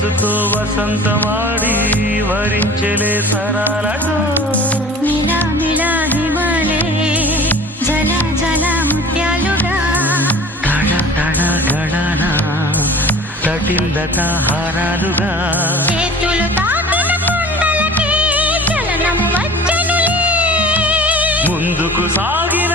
వయస్సుతో వసంతమాడి వరించెలే సరాలటో మిలా మిలా హిమాలే జల జల ముత్యాలుగా తడ తడ గడన తటిల్లత హారాలుగా చేతులు తాకిన కుండలకి చలనం వచ్చనులే ముందుకు సాగిన